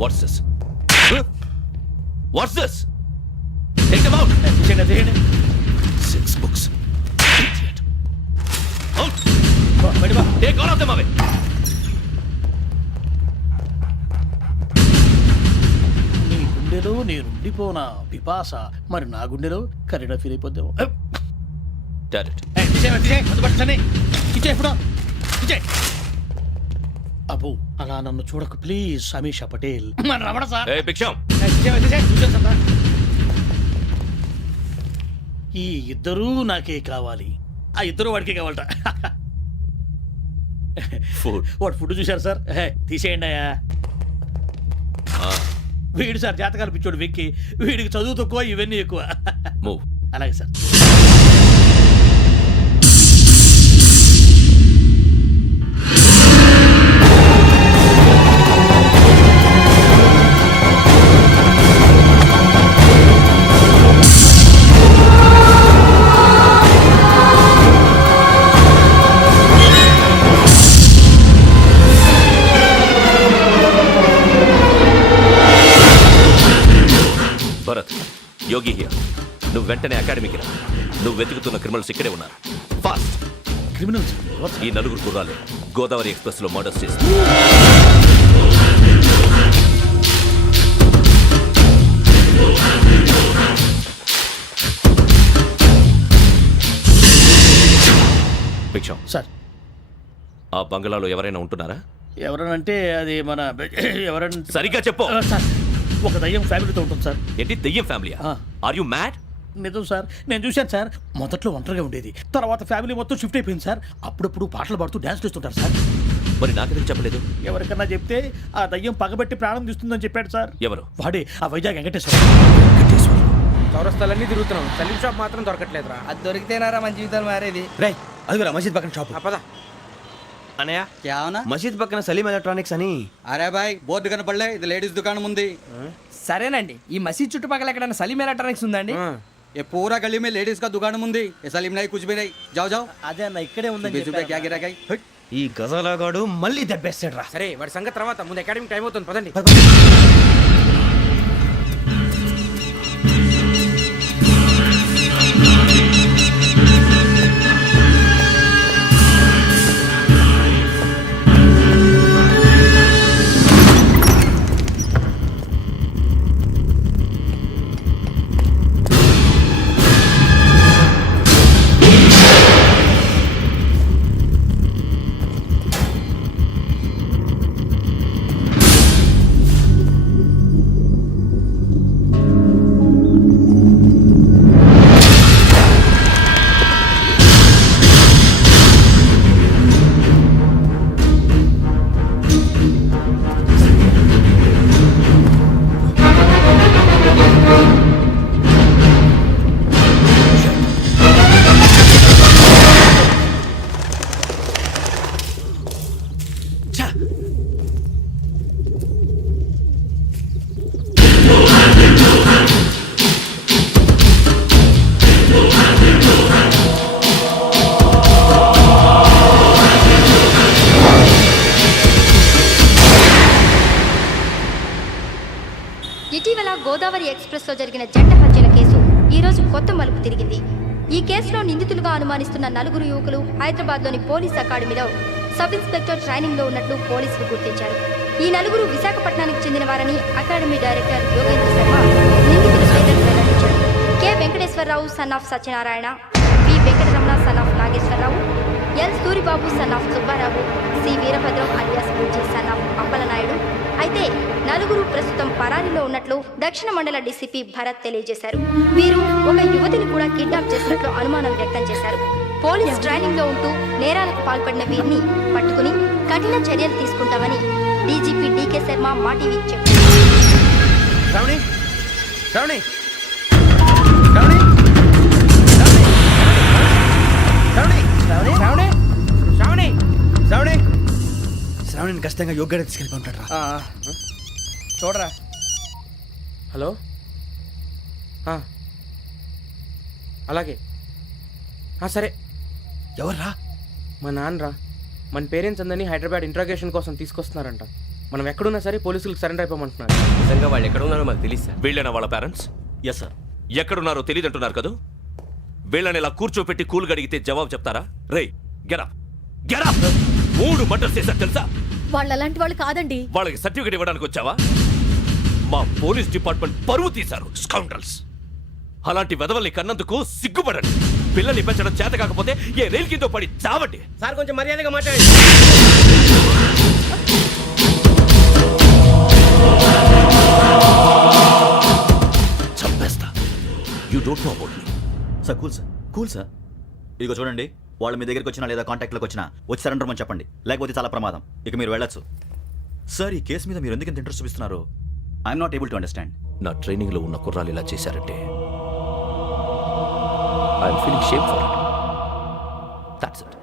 What's this? What's this? Take them out. 6 books. Idiot. Out. Take all of them away. నీ గుండెలో నేనుండిపోనా పిపాస, మరి నా గుండెలో కరీడా ఫీల్ అయిపోద్దాము. Direct. అబ్బో అలా నన్ను చూడకు ప్లీజ్. సమీషా పటేల్ మన రమణ సార్. Hey, Biksham. ఈ ఇద్దరూ నాకే కావాలి. ఆ ఇద్దరు వాడికే కావాలట. Food. వాడు ఫుడ్ చూశారు సార్. తీసేయండి అయ్యా. వీడు సార్ జాతకాలు పిచ్చోడు వెక్కి, వీడికి చదువు తక్కువ ఇవన్నీ ఎక్కువ. Move. అలాగే సార్. Bharat, Yogi here. నువ్వు వెంటనే అకాడమీకి రా. నువ్వు వెతుకుతున్న క్రిమినల్స్ ఇక్కడే ఉన్నారు. ఫాస్ట్. క్రిమినల్స్? ఈ నలుగురు కుర్రాలు గోదావరి ఎక్స్ప్రెస్ లో మర్డర్స్ చేసి భిక్షం సార్. ఆ బంగ్లాలో ఎవరైనా ఉంటున్నారా? ఎవరనంటే అది మన ఎవరంటే సరిగ్గా చెప్పు. సార్, ఒక దయ్యం ఫ్యామిలీతో ఉంటుంది సార్. ఏంటి దెయ్యం ఫ్యామిలీ? Are you mad? నిజం సార్, నేను చూశాను సార్. మొదట్లో ఒంటరిగా ఉండేది, తర్వాత ఫ్యామిలీ మొత్తం షిఫ్ట్ అయిపోయింది సార్. అప్పుడప్పుడు పాటలు పాడుతూ డ్యాన్స్ చేస్తుంటారు సార్. మరి నాకెందుకు చెప్పలేదు? ఎవరికన్నా చెప్తే ఆ దయ్యం పగబెట్టి ప్రాణం తీస్తుందని చెప్పాడు సార్. ఎవరు? వాడే ఆ వైజాగ్ వెంకటేశ్వర. చౌరస్తాలన్నీ తిరుగుతున్నాం, సలీం షాప్ మాత్రం దొరకట్లేదురా. అది దొరికితేనారా మన జీవితాలు మారేది. రే అదిగురా మసీద్ పక్కన షాప్. పద. అనయ్య క్యా అవునా? మసీద్ పక్కన సలీం ఎలక్ట్రానిక్స్ అని. అరే బాయ్, బోర్డు కనపడలే, ఇది లేడీస్ దుకాణం ఉంది. సరేనండి, ఈ మసీద్ చుట్టుపక్కల ఎక్కడైనా సలీం ఎలక్ట్రానిక్స్ ఉందండి? ये पूरा गली में लेडीज का दुकान मुंदी, ये सलीम नहीं कुछ भी नहीं. जाओ जाओ. అదే అన్న ఇక్కడే ఉందని बीस रुपए क्या गिरा गई. ఈ గజాలగాడు మళ్ళీ దెబ్బేస్తాడు రా. సరే వాడి సంగతి తర్వాత, ముందు అకాడమిక్ టైం అవుతుంది, పదండి. ఇటీవల గోదావరి ఎక్స్ప్రెస్ లో జరిగిన జంట హత్యల కేసు ఈ రోజు కొత్త మలుపు తిరిగింది. ఈ కేసులో నిందితులుగా అనుమానిస్తున్న నలుగురు యువకులు హైదరాబాద్లోని పోలీస్ అకాడమీలో సబ్ ఇన్స్పెక్టర్ ట్రైనింగ్ లో ఉన్నట్లు పోలీసులు గుర్తించారు. ఈ నలుగురు విశాఖపట్నానికి చెందిన వారని అకాడమీ డైరెక్టర్ యోగేంద్ర శర్మ నిందితుల పేర్లను వెల్లడించారు. K Venkateswararao son of Satyanarayana, P Venkataramana son of Nageswararao, L Suribabu son of Subbarao, C Veerabhadram alias Bujji son of Appalanaidu. అయితే నలుగురు ప్రస్తుతం పరారీలో ఉన్నట్లు దక్షిణ మండల డీసీపీ భరత్ తెలియజేశారు. వీరు ఒక యువతిని కూడా కిడ్నాప్ చేసినట్లు అనుమానం వ్యక్తం చేశారు. పోలీస్ ట్రైనింగ్ లో ఉంటూ నేరాలకు పాల్పడిన వీరిని పట్టుకుని కఠిన చర్యలు తీసుకుంటామని డీజీపీ డీకే శర్మ మా టీవీకి చెప్పారు. శ్రావణి, శ్రావణి, శ్రావణి, శ్రావణి, శ్రావణి, శ్రావణి, శ్రావణిని ఖచ్చితంగా యోగ్యత తీసుకెళ్ళి ఉంటాడు రా. చూడరా. హలో, అలాగే. సరే. ఎవర్రా? మా నాన్నరా. మన పేరెంట్స్ అందరినీ హైదరాబాద్ ఇంట్రాగేషన్ కోసం తీసుకొస్తున్నారంట. మనం ఎక్కడున్నా సరే పోలీసులకు సరెండర్ అయిపోమంటున్నారు. నిజంగా వాళ్ళు ఎక్కడ ఉన్నారో మాకు తెలియదు సార్. వీళ్ళైనా వాళ్ళ పేరెంట్స్? Yes sir. ఎక్కడున్నారో తెలియదంటున్నారు కదా. వీళ్ళని ఇలా కూర్చోపెట్టి కూల్ గడిగితే జవాబు చెప్తారా? రేయ్ గెటప్ గెటప్. 3 మర్డర్స్ చేశారు తెలుసా? వాళ్ళు అలాంటి వాళ్ళు కాదండి. వాళ్ళకి సర్టిఫికేట్ ఇవ్వడానికి వచ్చావా? మా పోలీస్ డిపార్ట్మెంట్ పరువు తీశారు స్కౌండ్రల్స్. అలాంటి వెధవల్ని కన్నందుకు సిగ్గుపడండి. పిల్లల్ని పెంచడం చేత కాకపోతే ఏ రైలు కింద పడి చావండి. సార్ కొంచెం మర్యాదగా మాట్లాడండి. చంపేస్తా. You don't know about me. Sir cool sir. ఇదిగో చూడండి, వాళ్ళు మీ దగ్గరికి వచ్చినా లేదా కాంటాక్ట్లోకి వచ్చినా వచ్చి సరెండర్ అని చెప్పండి, లేకపోతే చాలా ప్రమాదం. ఇక మీరు వెళ్ళొచ్చు. సార్, ఈ కేసు మీద మీరు ఎందుకు ఇంత ఇంట్రెస్ట్ చూపిస్తున్నారు? I'm not able to understand. నా ట్రైనింగ్ లో ఉన్న కుర్రాలు ఇలా చేశారంటే I'm feeling shame for it. That's it.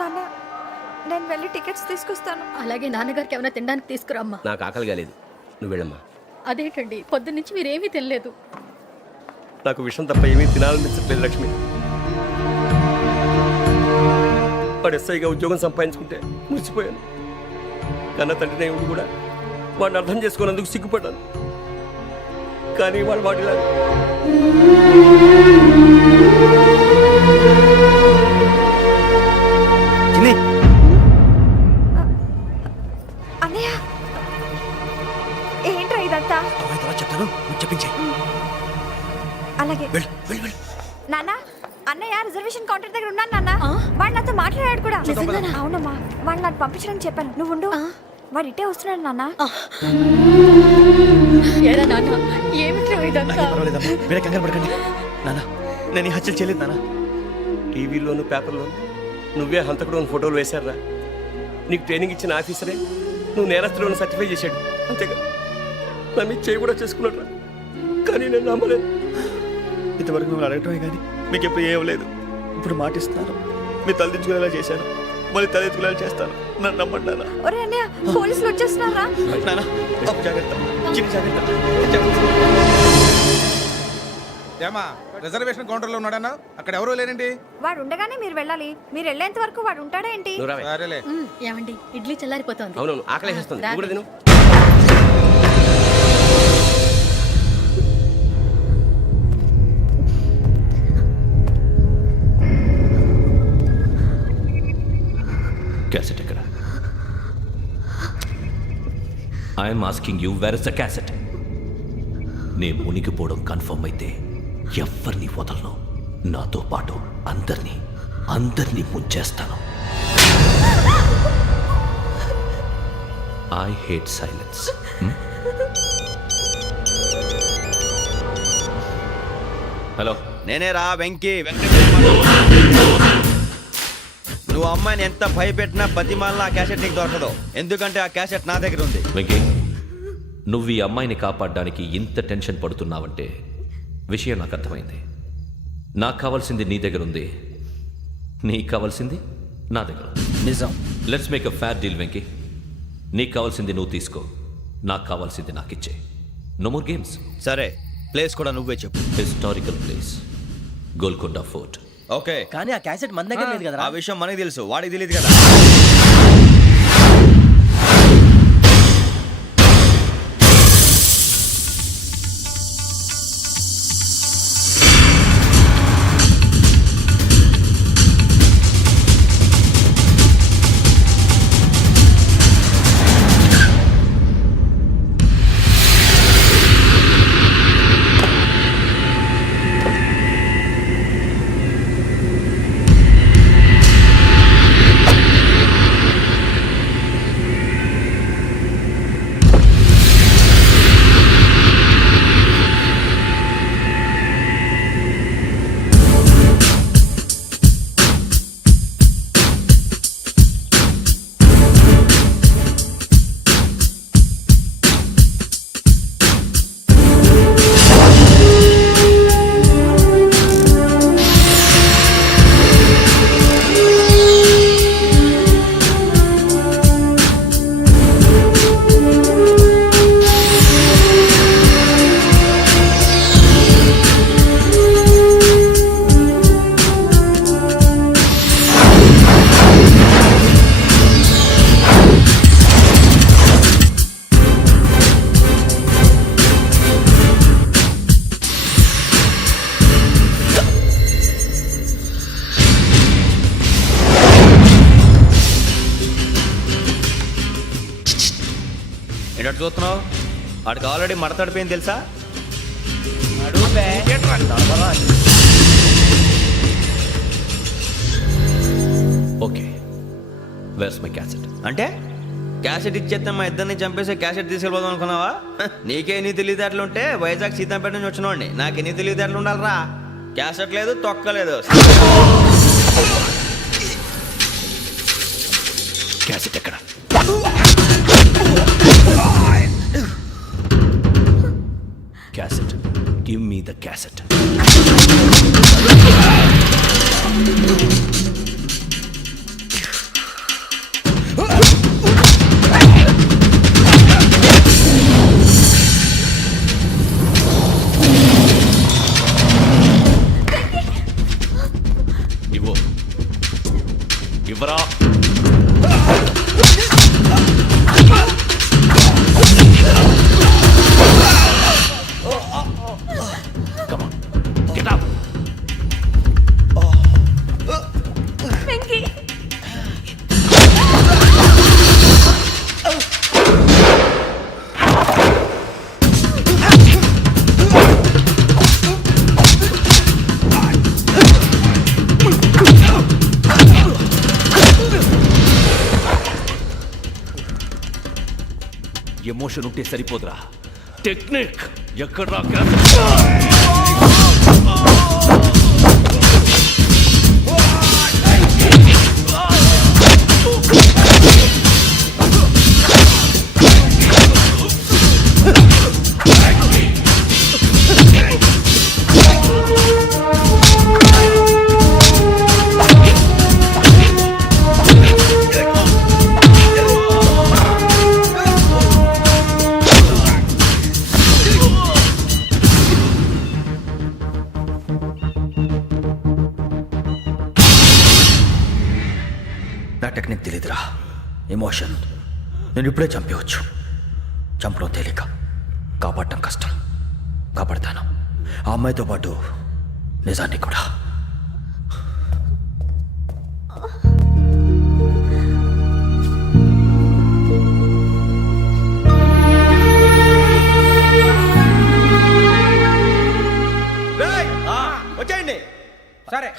నాన్న, నేను వెళ్ళి టికెట్స్ తీసుకొస్తాను. అలాగే నాన్నగారికి ఏమైనా తినడానికి తీసుకురామ్మా. నాకు ఆకలి కాలేదు, నువ్వు వెళ్ళమ్మా. అదేంటండి, పొద్దున్నుంచి మీరేమీ తినలేదు. నాకు విషయం తప్ప ఏమీ తినాలనిపించట్లేదు లక్ష్మి. వాడు ఎస్ఐగా ఉద్యోగం సంపాదించుకుంటే మురిసిపోయాను. కన్న తండ్రినే ఉండి కూడా వాడిని అర్థం చేసుకున్నందుకు సిగ్గుపడ్డాను. కానీ వాడిలా అన్నయ్య, ఏంట్రా ఇదంతా? చెప్తాను, చెప్పించే. అలాగే నాన్న, అన్నయ్య రిజర్వేషన్ కౌంటర్ దగ్గర ఉన్నాను నాన్న. వాడు నాతో మాట్లాడాడు కూడా. అవునమ్మా, వాడు నాకు పంపించడానికి చెప్పాను. నువ్వు ఉండు, వాడు ఇటే వస్తున్నాడు నాన్న. మీరే కంగారు పడకండి నాన్న. నేను ఈ హత్యలు చేయలేదు నాన్న. టీవీలోను పేపర్లోను నువ్వే హంతకుడు ఫోటోలు వేశారా? నీకు ట్రైనింగ్ ఇచ్చిన ఆఫీసరే నువ్వు నేరస్తులను సర్టిఫై చేశాడు. అంతేగా నా మీద చేయి కూడా చేసుకున్నాడు. కానీ నేను నమ్మలేదు. ఇంతవరకు మిమ్మల్ని అడగటమే కానీ మీకు ఎప్పుడు ఏమలేదు. ఇప్పుడు మాటిస్తున్నారు, మీ తలదించుకునేలా చేశాను, మళ్ళీ తలెత్తుకునేలా చేస్తాను. నన్ను నమ్మండి నాన్న. ఒరే అన్నయ్య, పోలీసులు వచ్చేస్తున్నారా? నాన్న, జాగ్రత్త, చిన్న జాగ్రత్త. ఏమా రిజర్వేషన్ కౌంటర్ లో ఉన్నాడన్నా? అక్కడ ఎవరూ లేనండి. వాడు ఉండగానే మీరు వెళ్ళాలి. మీరు వెళ్ళేంత వరకు వాడు ఉంటాడా ఏంటి? నువ్వు రావే. సరేలే. ఏమండి, ఇడ్లీ చల్లారిపోతుంది. అవునవును, ఆకలి వేస్తుంది. నువ్వు కూడా తిను. క్యాసెట్ ఎక్కడ? I'm asking you, where is the cassette? నే మునిగిపోవడం కన్ఫర్మ్ అయితే ఎవరిని వదలను. నాతో పాటు అందరినీ ముంచేస్తాను. I hate silence. హలో, నేనేరా వెంకీ. నువ్వు అమ్మాయిని ఎంత భయపెట్టినా బతిమాలినా ఆ క్యాసెట్ నీకు దొరకదు. ఎందుకంటే ఆ క్యాసెట్ నా దగ్గర ఉంది. వెంకీ, నువ్వు ఈ అమ్మాయిని కాపాడడానికి ఇంత టెన్షన్ పడుతున్నావంటే విషయం నాకు అర్థమైంది. నాకు కావాల్సింది నీ దగ్గర ఉంది, నీకు కావాల్సింది నా దగ్గర ఉంది. నిజం. Let's make a fair deal Venky. నీకు కావాల్సింది నువ్వు తీసుకో, నాకు కావాల్సింది నాకు ఇచ్చే. No more games. సరే, ప్లేస్ కూడా నువ్వే చెప్పు. Historical place, Golconda fort. Okay, కానీ ఆ క్యాసెట్ మన దగ్గర లేదు కదా. ఆ విషయం మనకి తెలుసు, వాడికి తెలియదు కదా. ఏంటో చూస్తున్నావు? వాడికి ఆల్రెడీ మడతడిపోయింది తెలుసా? Okay, where's my cassette? అంటే క్యాసెట్ ఇచ్చేస్తే మా ఇద్దరిని చంపేసి క్యాసెట్ తీసుకెళ్ళిపోదాం అనుకున్నావా? నీకే ఎన్ని తెలివితేటలు ఉంటే వైజాగ్ సీతంపేట నుంచి వచ్చినవాడిని. నాకు ఎన్ని తెలివితేటలు ఉండాలిరా? క్యాసెట్ లేదు, తొక్కలేదు. క్యాసెట్ ఎక్కడ? Cassette, give me the cassette. ఇవ్వు, ఇవ్వరా. Come on, get up. Venky emotion ఉంటే సరిపోదురా, టెక్నిక్ ఎక్కడ్రా? నా టెక్నిక్ తెలీదురా, ఎమోషన్. నేను ఇప్పుడే చంపేవచ్చు. చంపడం తేలిక, కాపాడటం కష్టం. కాపాడతాను ఆ అమ్మాయితో పాటు నిజాన్ని కూడా. వచ్చేయండి. సరే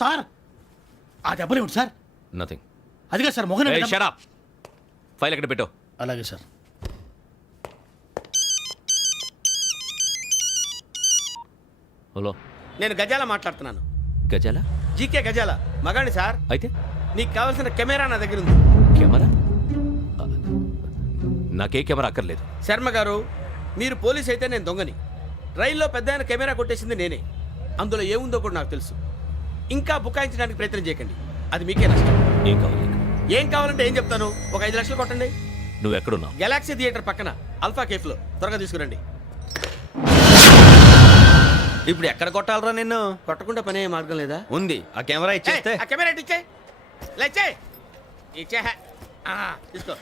సార్ ఆ దెబ్బలేమిటి సార్? నథింగ్. అదిగా సార్ మొహన్ షట్ అప్. ఫైల్ ఎక్కడ పెట్టు? అలాగే సార్. హలో, నేను గజాల మాట్లాడుతున్నాను. గజాల? జీకే గజాల మగాండి సార్. అయితే నీకు కావాల్సిన కెమెరా నా దగ్గర ఉంది. కెమెరా? నాకే కెమెరా అక్కర్లేదు. శర్మ గారు, మీరు పోలీస్ అయితే నేను దొంగని. రైల్లో పెద్ద ఆయన కెమెరా కొట్టేసింది నేనే. అందులో ఏముందో కూడా నాకు తెలుసు. ఇంకా బుకాయించడానికి ప్రయత్నం చేయకండి, అది మీకే నష్టం. ఏం కావాలి? ఏం కావాలంటే ఏం చెప్తాను. ఒక 5 లక్షలు కొట్టండి. నువ్వు ఎక్కడున్నావు? గెలాక్సీ థియేటర్ పక్కన అల్ఫా కేఫ్లో. త్వరగా తీసుకురండి. ఇప్పుడు ఎక్కడ కొట్టాలరా నిన్ను? కొట్టకుండా పనే మార్గం లేదా? ఉంది. ఆ కెమెరా ఇచ్చేస్తే ఆ కెమెరా ఇచ్చే లేచే ఇచ్చే. తీసుకో.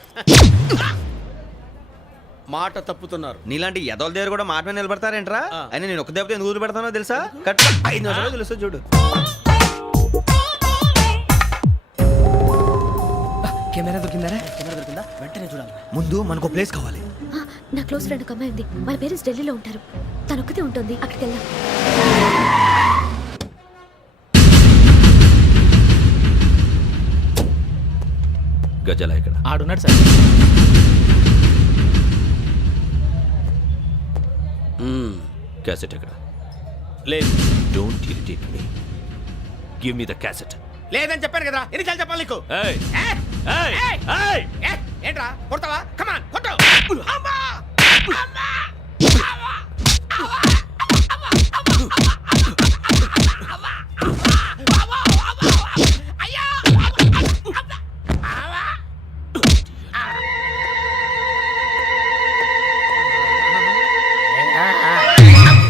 మాట తప్పుతున్నారు. నీలాంటి ఎదల దగ్గర కూడా మాట మీద నిలబడతారేంట్రా? అయినా నేను ఒక దెబ్బతో ఎందుకు పెడతానో తెలుసా? కట్ 5 నిమిషాలు తెలుసు చూడు. కెమెరా దొరికిందా? వెంటనే చూడాలి. ముందు మనకు ప్లేస్ కావాలి. నా క్లోజ్ ఫ్రెండ్ ఒక అమ్మాయి ఉంది. వాళ్ళ పేరెంట్స్ ఢిల్లీలో ఉంటారు. తను ఒక్కతే ఉంటుంది. అక్కడికి వెళ్దాం. గజాల ఎక్కడ? ఆడున్నాడు సార్. క్యాసెట్ ఎక్కడ? లేదు. Don't irritate me. Give me the cassette. లేదని చెప్పాను కదా, ఎన్నిసార్లు చెప్పాలి నీకు? ఏయ్ ఏయ్! ఏయ్ ఏయ్! ఏయ్! ఏంట్రా కొడతావా? కమాన్ కొట్టు. అమ్మా! అమ్మా!